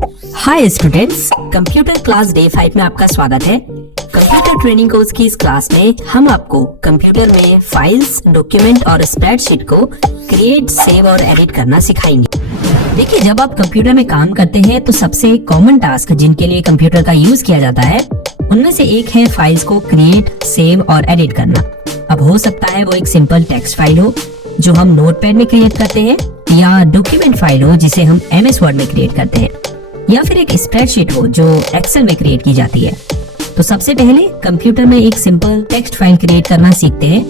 Hi students, computer class day 5 में आपका स्वागत है। कंप्यूटर ट्रेनिंग कोर्स की इस क्लास में हम आपको कंप्यूटर में फाइल्स, डॉक्यूमेंट और स्प्रेडशीट को क्रिएट, सेव और एडिट करना सिखाएंगे। देखिए, जब आप कंप्यूटर में काम करते हैं तो सबसे कॉमन टास्क जिनके लिए कंप्यूटर का यूज किया जाता है उनमें से एक है फाइल्स को क्रिएट, सेव और एडिट करना। अब हो सकता है वो एक सिंपल टेक्स्ट फाइल हो जो हम नोटपैड में क्रिएट करते हैं, या डॉक्यूमेंट फाइल हो जिसे हम MS वर्ड में क्रिएट करते हैं, या फिर एक स्प्रेडशीट हो जो एक्सेल में क्रिएट की जाती है। तो सबसे पहले कंप्यूटर में एक सिंपल टेक्स्ट फाइल क्रिएट करना सीखते हैं।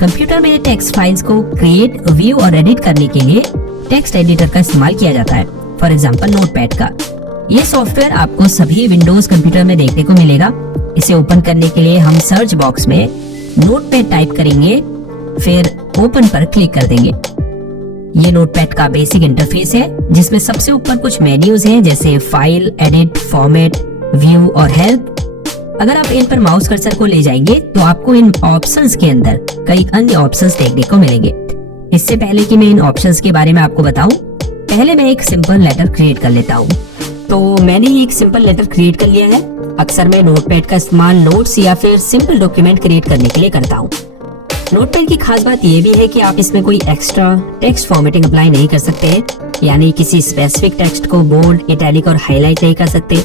कंप्यूटर में टेक्स्ट फाइल्स को क्रिएट, व्यू और एडिट करने के लिए टेक्स्ट एडिटर का इस्तेमाल किया जाता है, फॉर एग्जांपल नोटपैड का। ये सॉफ्टवेयर आपको सभी विंडोज कंप्यूटर में देखने को मिलेगा। इसे ओपन करने के लिए हम सर्च बॉक्स में नोटपैड टाइप करेंगे, फिर ओपन पर क्लिक कर देंगे। ये नोटपैड का बेसिक इंटरफेस है जिसमें सबसे ऊपर कुछ मेन्यूज हैं जैसे फाइल, एडिट, फॉर्मेट, व्यू और हेल्प। अगर आप इन पर माउस कर्सर को ले जाएंगे तो आपको इन ऑप्शंस के अंदर कई अन्य ऑप्शंस देखने को मिलेंगे। इससे पहले कि मैं इन ऑप्शंस के बारे में आपको बताऊं, पहले मैं एक सिंपल लेटर क्रिएट कर लेता हूं। तो मैंने एक सिंपल लेटर क्रिएट कर लिया है। अक्सर मैं नोटपैड का इस्तेमाल नोट्स या फिर सिंपल डॉक्यूमेंट क्रिएट करने के लिए करता हूँ। नोटपैड की खास बात यह भी है कि आप इसमें कोई एक्स्ट्रा टेक्स्ट फॉर्मेटिंग अप्लाई नहीं कर सकते हैं, यानी किसी स्पेसिफिक टेक्स्ट को बोल्ड, इटैलिक और हाईलाइट नहीं कर सकते,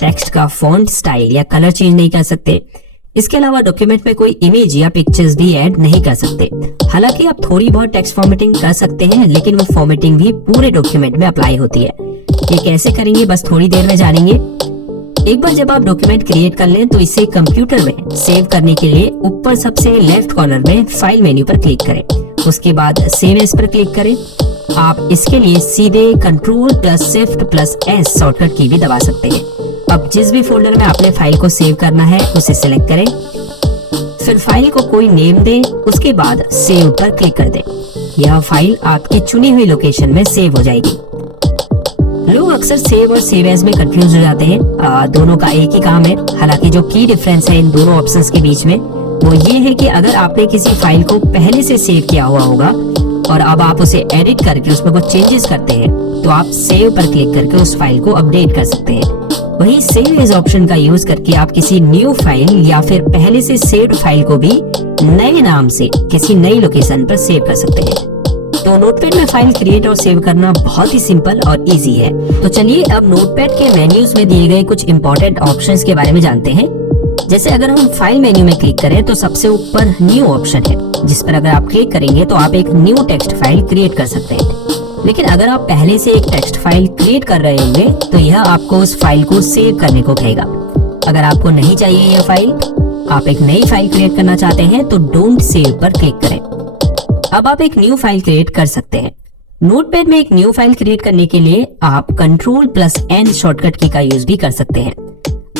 टेक्स्ट का फॉन्ट स्टाइल या कलर चेंज नहीं कर सकते। इसके अलावा डॉक्यूमेंट में कोई इमेज या पिक्चर्स भी ऐड नहीं कर सकते। हालांकि आप थोड़ी बहुत टेक्स्ट फॉर्मेटिंग कर सकते हैं, लेकिन वो फॉर्मेटिंग भी पूरे डॉक्यूमेंट में अप्लाई होती है। ये कैसे करेंगे बस थोड़ी देर में जानेंगे। एक बार जब आप डॉक्यूमेंट क्रिएट कर लें तो इसे कंप्यूटर में सेव करने के लिए ऊपर सबसे लेफ्ट कॉर्नर में फाइल मेन्यू पर क्लिक करें। उसके बाद सेव एज पर क्लिक करें। आप इसके लिए सीधे Ctrl+Shift+S शॉर्टकट की भी दबा सकते हैं। अब जिस भी फोल्डर में आपने फाइल को सेव करना है उसे सिलेक्ट करें, फिर फाइल को कोई नेम दें, उसके बाद सेव पर क्लिक कर दें। यह फाइल आपकी चुनी हुई लोकेशन में सेव हो जाएगी। लोग अक्सर सेव और सेव एज में कंफ्यूज हो जाते हैं। दोनों का एक ही काम है। हालांकि जो की डिफरेंस है इन दोनों ऑप्शंस के बीच में वो ये है कि अगर आपने किसी फाइल को पहले से सेव किया हुआ होगा और अब आप उसे एडिट करके उसमें कुछ चेंजेस करते हैं तो आप सेव पर क्लिक करके उस फाइल को अपडेट कर सकते हैं। वहीं सेव एज ऑप्शन का यूज करके आप किसी न्यू फाइल या फिर पहले से सेव्ड फाइल को भी नए नाम से किसी नई लोकेशन पर सेव कर सकते हैं। तो नोटपैड में फाइल क्रिएट और सेव करना बहुत ही सिंपल और इजी है। तो चलिए अब नोटपैड के मेन्यूज में दिए गए कुछ इंपॉर्टेंट ऑप्शंस के बारे में जानते हैं। जैसे अगर हम फाइल मेन्यू में क्लिक करें तो सबसे ऊपर न्यू ऑप्शन है, जिस पर अगर आप क्लिक करेंगे तो आप एक न्यू टेक्स्ट फाइल क्रिएट कर सकते हैं। लेकिन अगर आप पहले से एक टेक्स्ट फाइल क्रिएट कर रहे होंगे तो यह आपको उस फाइल को सेव करने को कहेगा। अगर आपको नहीं चाहिए यह फाइल, आप एक नई फाइल क्रिएट करना चाहते हैं तो डोंट सेव पर क्लिक करें। अब आप एक न्यू फाइल क्रिएट कर सकते हैं। नोटपैड में एक न्यू फाइल क्रिएट करने के लिए आप Ctrl+N शॉर्टकट की का यूज भी कर सकते हैं।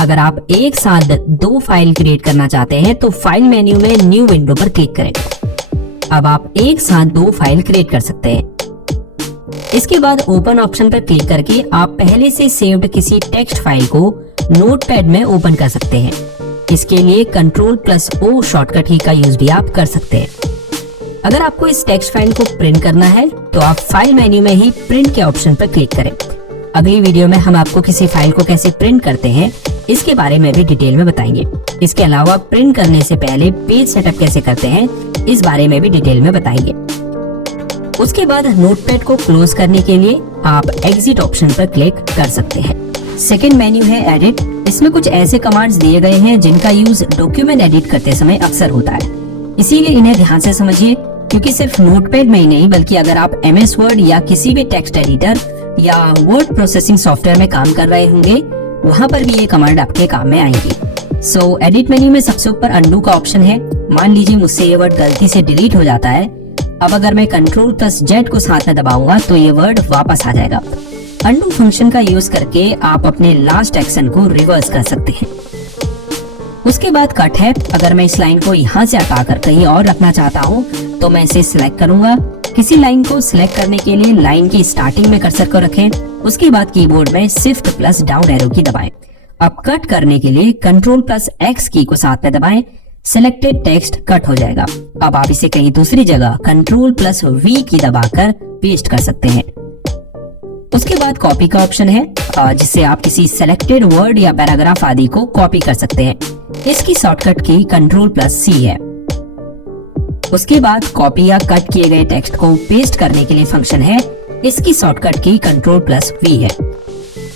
अगर आप एक साथ दो फाइल क्रिएट करना चाहते हैं तो फाइल मेन्यू में न्यू विंडो पर क्लिक करें। अब आप एक साथ दो फाइल क्रिएट कर सकते हैं। इसके बाद ओपन ऑप्शन पर क्लिक करके आप पहले से सेव्ड किसी टेक्स्ट फाइल को नोटपैड में ओपन कर सकते हैं। इसके लिए Ctrl+O शॉर्टकट की का यूज भी आप कर सकते हैं। अगर आपको इस टेक्स्ट फाइल को प्रिंट करना है तो आप फाइल मेन्यू में ही प्रिंट के ऑप्शन पर क्लिक करें। अगली वीडियो में हम आपको किसी फाइल को कैसे प्रिंट करते हैं इसके बारे में भी डिटेल में बताएंगे। इसके अलावा प्रिंट करने से पहले पेज सेटअप कैसे करते हैं इस बारे में भी डिटेल में बताएंगे। उसके बाद नोटपैड को क्लोज करने के लिए आप एग्जिट ऑप्शन पर क्लिक कर सकते हैं। सेकेंड मेन्यू है एडिट। इसमें कुछ ऐसे कमांड्स दिए गए हैं जिनका यूज डॉक्यूमेंट एडिट करते समय अक्सर होता है, इसीलिए इन्हें ध्यान से समझिए, क्योंकि सिर्फ नोटपैड में ही नहीं बल्कि अगर आप MS वर्ड या किसी भी टेक्स्ट एडिटर या वर्ड प्रोसेसिंग सॉफ्टवेयर में काम कर रहे होंगे वहां पर भी ये कमांड आपके काम में आएंगी। सो एडिट मेन्यू में सबसे ऊपर अंडू का ऑप्शन है। मान लीजिए मुझसे ये वर्ड गलती से डिलीट हो जाता है। अब अगर मैं Ctrl+Z को साथ में दबाऊंगा तो ये वर्ड वापस आ जाएगा। अंडू फंक्शन का यूज करके आप अपने लास्ट एक्शन को रिवर्स कर सकते हैं। उसके बाद कट है। अगर मैं इस लाइन को यहाँ से हटाकर कहीं और रखना चाहता हूँ तो मैं इसे सिलेक्ट करूंगा। किसी लाइन को सिलेक्ट करने के लिए लाइन की स्टार्टिंग में कर्सर को रखें। उसके बाद कीबोर्ड में Shift+डाउन एरो की दबाएं। अब कट करने के लिए Ctrl+X की को साथ में दबाएं। सिलेक्टेड टेक्स्ट कट हो जाएगा। अब आप इसे कहीं दूसरी जगह Ctrl+V की दबाकर पेस्ट कर सकते हैं। उसके बाद कॉपी का ऑप्शन है, जिससे आप किसी सेलेक्टेड वर्ड या पैराग्राफ आदि को कॉपी कर सकते हैं। इसकी शॉर्टकट की Ctrl+C है। उसके बाद कॉपी या कट किए गए टेक्स्ट को पेस्ट करने के लिए फंक्शन है, इसकी शॉर्टकट की Ctrl+V है।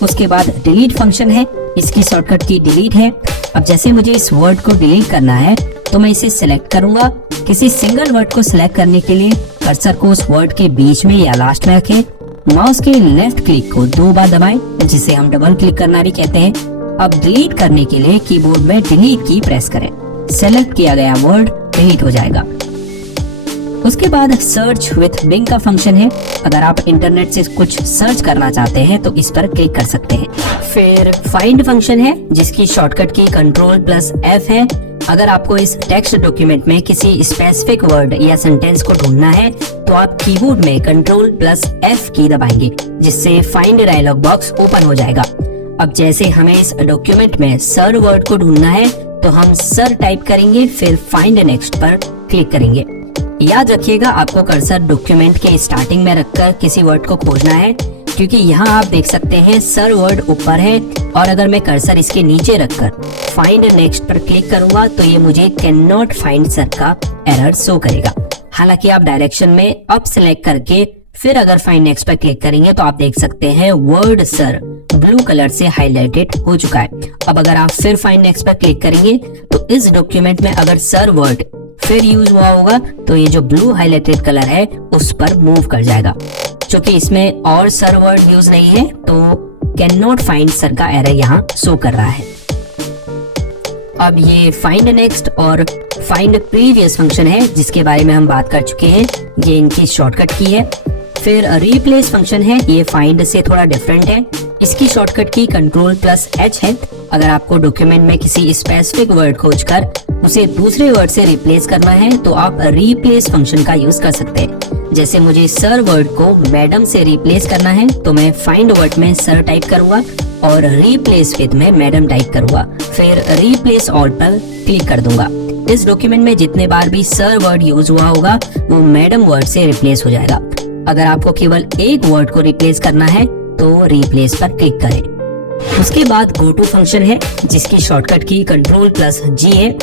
उसके बाद डिलीट फंक्शन है, इसकी शॉर्टकट की डिलीट है। अब जैसे मुझे इस वर्ड को डिलीट करना है तो मैं इसे सिलेक्ट करूंगा। किसी सिंगल वर्ड को सिलेक्ट करने के लिए कर्सर को उस वर्ड के बीच में या लास्ट में रखें, माउस के लेफ्ट क्लिक को 2 बार दबाएं, जिसे हम डबल क्लिक करना भी कहते हैं। अब डिलीट करने के लिए कीबोर्ड में डिलीट की प्रेस करें, सेलेक्ट किया गया वर्ड डिलीट हो जाएगा। उसके बाद सर्च विथ बिंग का फंक्शन है, अगर आप इंटरनेट से कुछ सर्च करना चाहते हैं तो इस पर क्लिक कर सकते हैं। फिर फाइंड फंक्शन है, जिसकी शॉर्टकट की Ctrl+F है। अगर आपको इस टेक्स्ट डॉक्यूमेंट में किसी स्पेसिफिक वर्ड या सेंटेंस को ढूंढना है तो आप कीबोर्ड में Ctrl+F की दबाएंगे, जिससे फाइंड डायलॉग बॉक्स ओपन हो जाएगा। अब जैसे हमें इस डॉक्यूमेंट में सर वर्ड को ढूंढना है तो हम सर टाइप करेंगे, फिर फाइंड नेक्स्ट पर क्लिक करेंगे। याद रखिएगा, आपको कर्सर डॉक्यूमेंट के स्टार्टिंग में रखकर किसी वर्ड को खोजना है, क्योंकि यहाँ आप देख सकते हैं सर वर्ड ऊपर है और अगर मैं कर्सर इसके नीचे रखकर फाइंड नेक्स्ट पर क्लिक करूंगा तो ये मुझे कैन नॉट फाइंड सर का एरर शो करेगा। हालांकि आप डायरेक्शन में अप सिलेक्ट करके फिर अगर फाइंड नेक्स्ट पर क्लिक करेंगे तो आप देख सकते हैं वर्ड सर ब्लू कलर से हाईलाइटेड हो चुका है। अब अगर आप फिर फाइंड नेक्स्ट पर क्लिक करेंगे तो इस डॉक्यूमेंट में अगर सर वर्ड फिर यूज हुआ होगा तो ये जो ब्लू हाईलाइटेड कलर है उस पर मूव कर जाएगा। क्योंकि इसमें और सर वर्ड यूज नहीं है तो कैन नॉट फाइंड सर का एरर यहाँ शो कर रहा है। अब ये फाइंड नेक्स्ट और फाइंड प्रीवियस फंक्शन है, जिसके बारे में हम बात कर चुके हैं, ये इनकी शॉर्टकट की है। फिर रिप्लेस फंक्शन है, ये फाइंड से थोड़ा डिफरेंट है, इसकी शॉर्टकट की Ctrl+H है। अगर आपको डॉक्यूमेंट में किसी स्पेसिफिक वर्ड खोजकर उसे दूसरे वर्ड से रिप्लेस करना है तो आप रिप्लेस फंक्शन का यूज कर सकते हैं। जैसे मुझे सर वर्ड को मैडम से रिप्लेस करना है तो मैं फाइंड वर्ड में सर टाइप करूंगा और रिप्लेस विद में मैडम टाइप करूंगा, फिर रिप्लेस ऑल पर क्लिक कर दूंगा। इस डॉक्यूमेंट में जितने बार भी सर वर्ड यूज हुआ होगा वो मैडम वर्ड से रिप्लेस हो जाएगा। अगर आपको केवल एक वर्ड को रिप्लेस करना है तो रिप्लेस पर क्लिक करें। उसके बाद गो टू फंक्शन है, जिसकी शॉर्टकट की Ctrl+G है।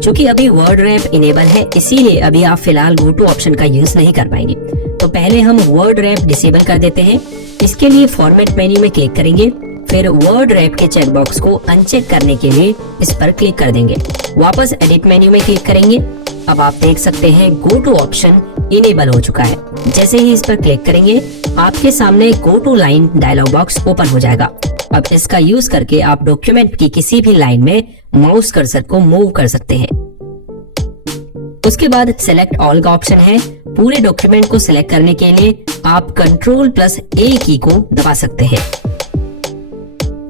चूंकि अभी वर्ड रैप इनेबल है इसीलिए अभी आप फिलहाल गो टू ऑप्शन का यूज नहीं कर पाएंगे, तो पहले हम वर्ड रैप डिसेबल कर देते हैं। इसके लिए फॉर्मेट मेन्यू में क्लिक करेंगे, फिर वर्ड रैप के चेकबॉक्स को अनचेक करने के लिए इस पर क्लिक कर देंगे। वापस एडिट मेन्यू में क्लिक करेंगे। अब आप देख सकते हैं गो टू ऑप्शन इनेबल हो चुका है। जैसे ही इस पर क्लिक करेंगे आपके सामने go to line dialog box open हो जाएगा। अब इसका यूज करके आप डॉक्यूमेंट की किसी भी लाइन में माउस कर्सर को मूव कर सकते हैं। उसके बाद सेलेक्ट ऑल का ऑप्शन है। पूरे डॉक्यूमेंट को सिलेक्ट करने के लिए आप Ctrl+A की को दबा सकते हैं।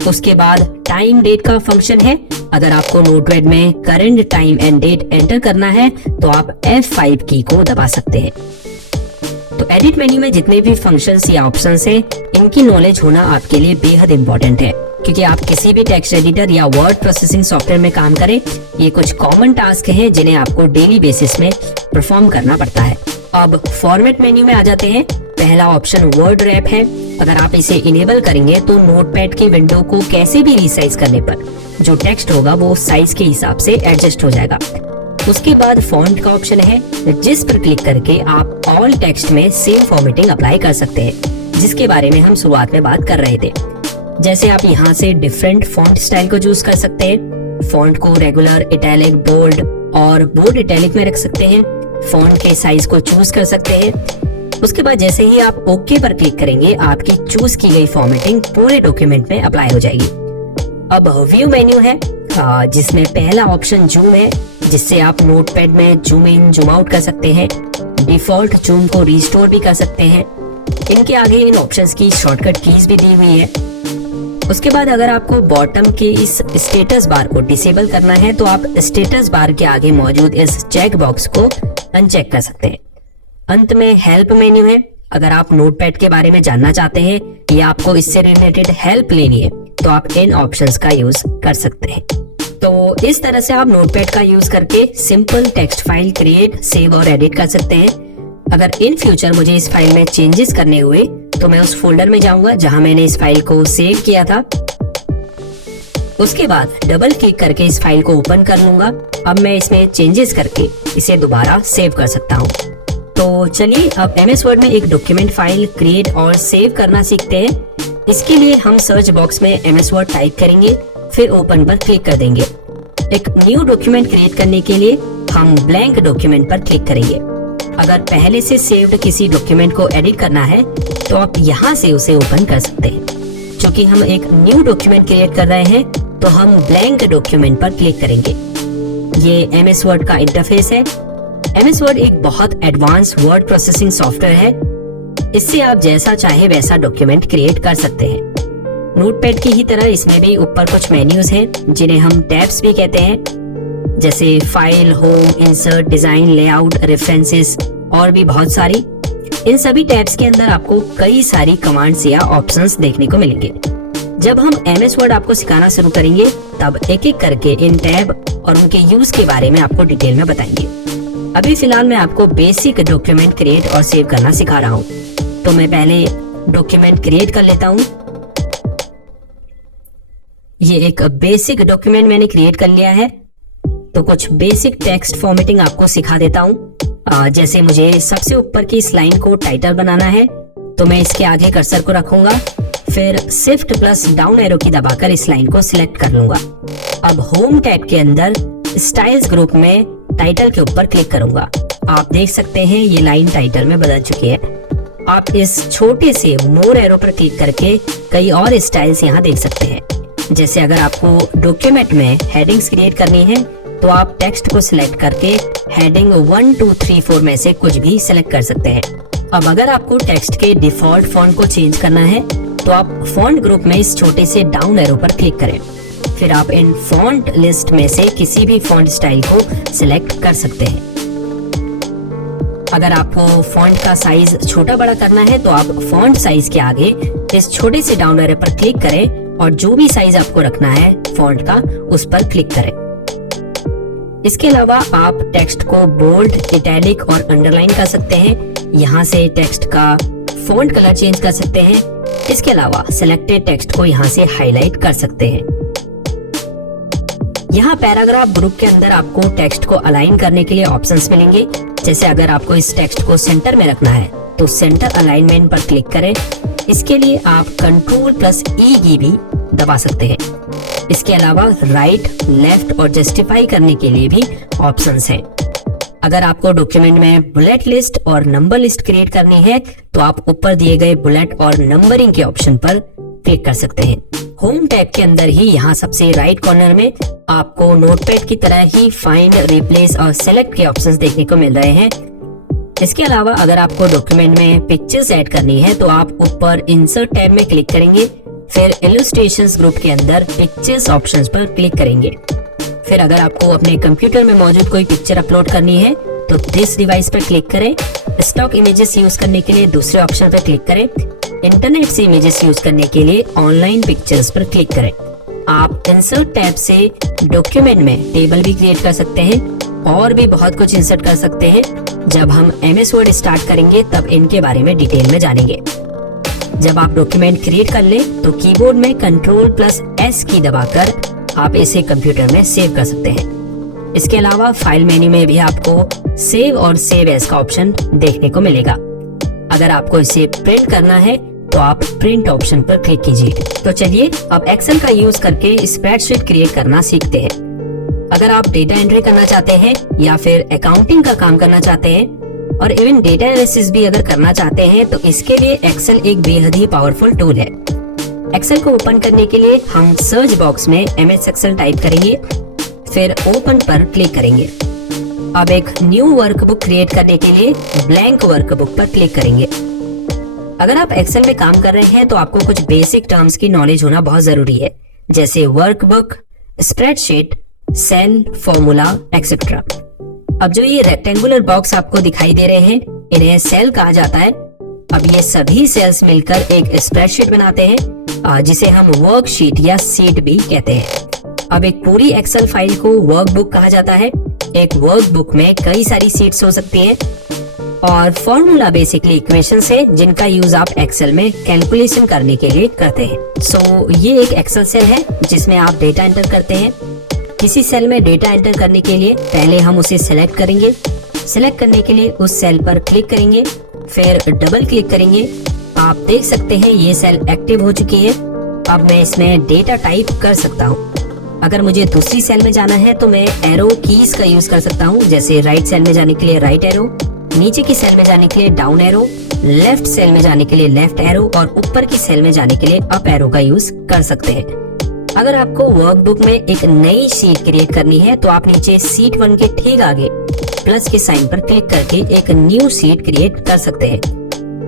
उसके बाद टाइम डेट का फंक्शन है। अगर आपको नोटपैड में current time and date enter करना है तो आप F5 की को दबा सकते हैं। तो एडिट मेन्यू में जितने भी फंक्शंस या ऑप्शंस हैं, इनकी नॉलेज होना आपके लिए बेहद इंपॉर्टेंट है, क्योंकि आप किसी भी टेक्स्ट एडिटर या वर्ड प्रोसेसिंग सॉफ्टवेयर में काम करें, ये कुछ कॉमन टास्क हैं जिन्हें आपको डेली बेसिस में परफॉर्म करना पड़ता है। अब फॉर्मेट मेन्यू में आ जाते हैं। पहला ऑप्शन वर्ड रैप है। अगर आप इसे इनेबल करेंगे तो नोटपैड की विंडो को कैसे भी रीसाइज करने पर जो टेक्स्ट होगा वो साइज के हिसाब से एडजस्ट हो जाएगा। उसके बाद फॉन्ट का ऑप्शन है, जिस पर क्लिक करके आप ऑल टेक्स्ट में सेम फॉर्मेटिंग अप्लाई कर सकते हैं, जिसके बारे में हम शुरुआत में बात कर रहे थे। जैसे आप यहाँ से डिफरेंट फॉन्ट स्टाइल को चूज कर सकते हैं। फॉन्ट को रेगुलर, इटैलिक, बोल्ड और बोल्ड इटैलिक में रख सकते हैं। फॉन्ट के साइज को चूज कर सकते हैं। उसके बाद जैसे ही आप ओके पर क्लिक करेंगे आपकी चूज की गई फॉर्मेटिंग पूरे डॉक्यूमेंट में अप्लाई हो जाएगी। अब व्यू मेन्यू है, जिसमें पहला ऑप्शन जूम है, जिससे आप नोटपैड में जूम इन जूम आउट कर सकते हैं। डिफॉल्ट जूम को रिस्टोर भी कर सकते हैं। इनके आगे इन ऑप्शंस की शॉर्टकट कीज भी दी हुई है। उसके बाद अगर आपको बॉटम के इस स्टेटस बार को डिसेबल करना है तो आप स्टेटस बार के आगे मौजूद इस चेक बॉक्स को अनचेक कर सकते हैं। अंत में हेल्प मेन्यू है। अगर आप नोटपैड के बारे में जानना चाहते हैं या आपको इससे रिलेटेड हेल्प लेनी है तो आप इन ऑप्शंस का यूज कर सकते हैं। तो इस तरह से आप नोटपैड का यूज करके simple text file create, save और एडिट कर सकते हैं। अगर इन फ्यूचर मुझे इस फाइल में चेंजेस करने हुए तो मैं उस फोल्डर में जाऊंगा जहां मैंने इस फाइल को सेव किया था। उसके बाद डबल क्लिक करके इस फाइल को ओपन कर लूंगा। अब मैं इसमें चेंजेस करके इसे दोबारा सेव कर सकता हूँ। तो चलिए अब MS वर्ड में एक डॉक्यूमेंट फाइल क्रिएट और सेव करना सीखते हैं। इसके लिए हम सर्च बॉक्स में MS वर्ड टाइप करेंगे, फिर ओपन पर क्लिक कर देंगे। एक न्यू डॉक्यूमेंट क्रिएट करने के लिए हम ब्लैंक डॉक्यूमेंट पर क्लिक करेंगे। अगर पहले से सेव्ड किसी डॉक्यूमेंट को एडिट करना है तो आप यहाँ से उसे ओपन कर सकते हैं। क्योंकि हम एक न्यू डॉक्यूमेंट क्रिएट कर रहे हैं तो हम ब्लैंक डॉक्यूमेंट पर क्लिक करेंगे। ये MS वर्ड का इंटरफेस है। MS वर्ड एक बहुत एडवांस वर्ड प्रोसेसिंग सॉफ्टवेयर है। इससे आप जैसा चाहे वैसा डॉक्यूमेंट क्रिएट कर सकते हैं। नोटपैड की ही तरह इसमें भी ऊपर कुछ मेन्यूज हैं जिन्हें हम टैब्स भी कहते हैं, जैसे file, home, insert, design, layout, references और भी बहुत सारी। इन सभी टैब्स के अंदर आपको कई सारी कमांड्स या ऑप्शंस देखने को मिलेंगे। जब हम MS वर्ड आपको सिखाना शुरू करेंगे तब एक एक करके इन टैब और उनके यूज के बारे में आपको डिटेल में बताएंगे। अभी फिलहाल मैं आपको बेसिक डॉक्यूमेंट क्रिएट और सेव करना सिखा रहा हूँ। तो मैं पहले डॉक्यूमेंट क्रिएट कर लेता हूँ। ये एक बेसिक डॉक्यूमेंट मैंने क्रिएट कर लिया है। तो कुछ बेसिक टेक्स्ट फॉर्मेटिंग आपको सिखा देता हूँ। जैसे मुझे सबसे ऊपर की इस लाइन को टाइटल बनाना है तो मैं इसके आगे कर्सर को रखूंगा, फिर शिफ्ट प्लस डाउन एरो की दबाकर इस लाइन को सिलेक्ट कर लूंगा। अब होम टैब के अंदर स्टाइल्स ग्रुप में टाइटल के ऊपर क्लिक करूंगा। आप देख सकते हैं ये लाइन टाइटल में बदल चुकी है। आप इस छोटे से मोर एरो पर क्लिक करके कई और स्टाइल्स यहाँ देख सकते हैं। जैसे अगर आपको डॉक्यूमेंट में हेडिंग्स क्रिएट करनी है तो आप टेक्स्ट को सिलेक्ट करके हेडिंग 1, 2, 3, 4 में से कुछ भी सिलेक्ट कर सकते हैं। अब अगर आपको टेक्स्ट के डिफॉल्ट फॉन्ट को चेंज करना है तो आप फॉन्ट ग्रुप में इस छोटे से डाउन एरो पर क्लिक करें। फिर आप इन फॉन्ट लिस्ट में से किसी भी फॉन्ट स्टाइल को सिलेक्ट कर सकते हैं। अगर आपको फॉन्ट का साइज छोटा बड़ा करना है तो आप फॉन्ट साइज के आगे इस छोटे से डाउन एरो पर क्लिक करें और जो भी साइज आपको रखना है फॉन्ट का उस पर क्लिक करें। इसके अलावा आप टेक्स्ट को बोल्ड, इटैलिक और अंडरलाइन कर सकते हैं। यहाँ से टेक्स्ट का फॉन्ट कलर चेंज कर सकते हैं। इसके अलावा सिलेक्टेड टेक्स्ट को यहाँ से हाईलाइट कर सकते हैं। यहाँ पैराग्राफ ग्रुप के अंदर आपको टेक्स्ट को अलाइन करने के लिए ऑप्शंस मिलेंगे। जैसे अगर आपको इस टेक्स्ट को सेंटर में रखना है तो सेंटर अलाइनमेंट पर क्लिक करें। इसके लिए आप Ctrl+E की भी दबा सकते हैं। इसके अलावा राइट, लेफ्ट और जस्टिफाई करने के लिए भी ऑप्शंस हैं। अगर आपको डॉक्यूमेंट में बुलेट लिस्ट और नंबर लिस्ट क्रिएट करनी है तो आप ऊपर दिए गए बुलेट और नंबरिंग के ऑप्शन पर क्लिक कर सकते हैं। होम टैब के अंदर ही यहाँ सबसे राइट कॉर्नर में आपको नोटपैड की तरह ही फाइंड, रिप्लेस और सेलेक्ट के ऑप्शंस देखने को मिल रहे हैं। इसके अलावा अगर आपको डॉक्यूमेंट में पिक्चर्स ऐड करनी है तो आप ऊपर इंसर्ट टैब में क्लिक करेंगे, फिर इलस्ट्रेशंस ग्रुप के अंदर पिक्चर्स ऑप्शंस पर क्लिक करेंगे। फिर अगर आपको अपने कंप्यूटर में मौजूद कोई पिक्चर अपलोड करनी है तो दिस डिवाइस पर क्लिक करें। स्टॉक इमेजेस यूज करने के लिए दूसरे ऑप्शन पर क्लिक करें। इंटरनेट से इमेजेस यूज करने के लिए ऑनलाइन पिक्चर्स पर क्लिक करें। आप इंसर्ट टैब से डॉक्यूमेंट में टेबल भी क्रिएट कर सकते हैं और भी बहुत कुछ इंसर्ट कर सकते हैं। जब हम MS वर्ड स्टार्ट करेंगे तब इनके बारे में डिटेल में जानेंगे। जब आप डॉक्यूमेंट क्रिएट कर लें तो कीबोर्ड में Ctrl+S की दबाकर आप इसे कंप्यूटर में सेव कर सकते हैं। इसके अलावा फाइल मेन्यू में भी आपको सेव और सेव एज का ऑप्शन देखने को मिलेगा। अगर आपको इसे प्रिंट करना है तो आप प्रिंट ऑप्शन पर क्लिक कीजिए। तो चलिए अब एक्सेल का यूज करके स्प्रेडशीट क्रिएट करना सीखते हैं। अगर आप डेटा एंट्री करना चाहते हैं या फिर अकाउंटिंग का काम करना चाहते हैं और इवन डेटा एनालिसिस भी अगर करना चाहते हैं तो इसके लिए एक्सेल एक बेहद ही पावरफुल टूल है। एक्सेल को ओपन करने के लिए हम सर्च बॉक्स में MS एक्सेल टाइप करेंगे, फिर ओपन पर क्लिक करेंगे। अब एक न्यू वर्कबुक क्रिएट करने के लिए ब्लैंक वर्कबुक पर क्लिक करेंगे। अगर आप एक्सेल में काम कर रहे हैं तो आपको कुछ बेसिक टर्म्स की नॉलेज होना बहुत जरूरी है, जैसे workbook, spreadsheet, cell, formula etcetera. अब जो ये रेक्टेंगुलर बॉक्स आपको दिखाई दे रहे हैं इन्हें सेल कहा जाता है। अब ये सभी सेल्स मिलकर एक स्प्रेडशीट बनाते हैं जिसे हम वर्कशीट या सीट भी कहते हैं। अब एक पूरी एक्सेल फाइल को वर्कबुक कहा जाता है। एक वर्कबुक में कई सारी सीट्स हो सकती हैं। और फॉर्मूला बेसिकली इक्वेशंस है जिनका यूज आप एक्सेल में कैलकुलेशन करने के लिए करते हैं। सो ये एक एक्सेल सेल है जिसमें आप डेटा एंटर करते हैं। किसी सेल में डेटा एंटर करने के लिए पहले हम उसे सिलेक्ट करेंगे। सिलेक्ट करने के लिए उस सेल पर क्लिक करेंगे, फिर डबल क्लिक करेंगे। आप देख सकते हैं ये सेल एक्टिव हो चुकी है। अब मैं इसमें डेटा टाइप कर सकता हूँ। अगर मुझे दूसरी सेल में जाना है तो मैं एरो कीज का यूज कर सकता हूँ, जैसे राइट सेल में जाने के लिए राइट एरो, नीचे की सेल में जाने के लिए डाउन एरो, लेफ्ट सेल में जाने के लिए लेफ्ट एरो और ऊपर की सेल में जाने के लिए अप एरो का यूज कर सकते हैं। अगर आपको वर्कबुक में एक नई शीट क्रिएट करनी है तो आप नीचे शीट 1 के ठीक आगे प्लस के साइन पर क्लिक करके एक न्यू शीट क्रिएट कर सकते हैं।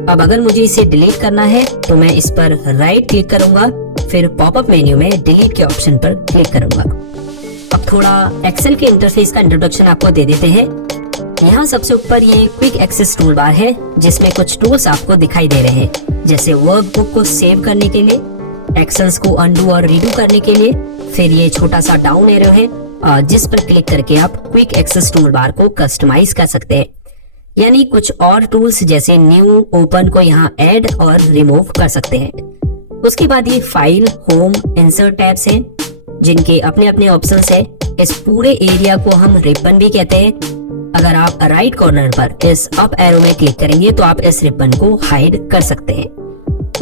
अब अगर मुझे इसे डिलीट करना है तो मैं इस पर राइट क्लिक करूंगा, फिर पॉपअप मेन्यू में डिलीट के ऑप्शन पर क्लिक करूंगा। अब थोड़ा एक्सेल के इंटरफेस का इंट्रोडक्शन आपको दे देते हैं। यहाँ सबसे ऊपर ये क्विक एक्सेस टूल बार है जिसमें कुछ टूल्स आपको दिखाई दे रहे हैं, जैसे वर्कबुक को सेव करने के लिए, एक्शंस को अनडू और रीडू करने के लिए। फिर ये छोटा सा डाउन एरो है जिस पर क्लिक करके आप क्विक एक्सेस टूल बार को कस्टमाइज कर सकते हैं, यानी कुछ और टूल्स जैसे न्यू, ओपन को यहाँ ऐड और रिमूव कर सकते हैं। उसके बाद ये फाइल, होम, इंसर्ट टैब्स हैं जिनके अपने अपने ऑप्शंस है। इस पूरे एरिया को हम रिबन भी कहते हैं। अगर आप राइट कॉर्नर पर इस अप एरो में क्लिक करेंगे तो आप इस रिबन को हाइड कर सकते हैं।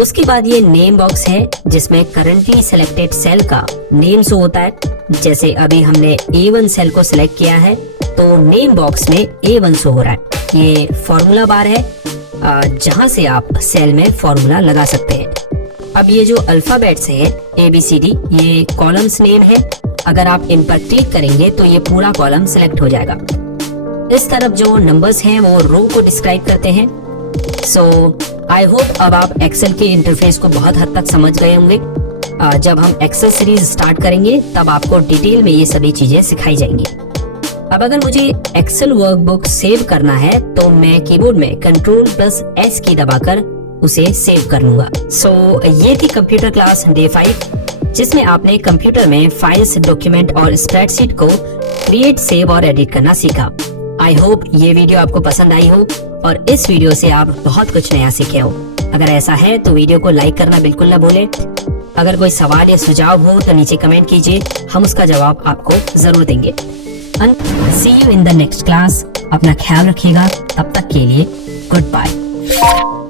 उसके बाद ये नेम बॉक्स है जिसमें करंटली सिलेक्टेड सेल का नेम शो होता है। जैसे अभी हमने A1 सेल को सिलेक्ट किया है तो नेम बॉक्स में A1 शो हो रहा है। ये फॉर्मूला बार है जहां से आप सेल में फॉर्मूला लगा सकते हैं। अब ये जो अल्फाबेट्स हैं ABCD, ये कॉलम्स नेम है। अगर आप इन पर क्लिक करेंगे तो ये पूरा कॉलम सिलेक्ट हो जाएगा। इस तरफ जो नंबर्स हैं वो रो को डिस्क्राइब करते हैं। सो आई होप अब आप एक्सेल के इंटरफेस को बहुत हद तक समझ गए होंगे। जब हम एक्सेल सीरीज स्टार्ट करेंगे तब आपको डिटेल में ये सभी चीजें सिखाई जाएंगी। अब अगर मुझे एक्सेल वर्कबुक सेव करना है तो मैं कीबोर्ड में Ctrl+S की दबाकर उसे सेव कर लूंगा। सो ये थी कंप्यूटर क्लास डे 5 जिसमें आपने कंप्यूटर में फाइल्स, डॉक्यूमेंट और स्प्रेडशीट को क्रिएट, सेव और एडिट करना सीखा। आई होप ये वीडियो आपको पसंद आई हो और इस वीडियो से आप बहुत कुछ नया सीखे हो। अगर ऐसा है तो वीडियो को लाइक करना बिल्कुल ना भूलें। अगर कोई सवाल या सुझाव हो तो नीचे कमेंट कीजिए, हम उसका जवाब आपको जरूर देंगे। See you in the next class. अपना ख्याल रखिएगा। तब तक के लिए गुड बाय।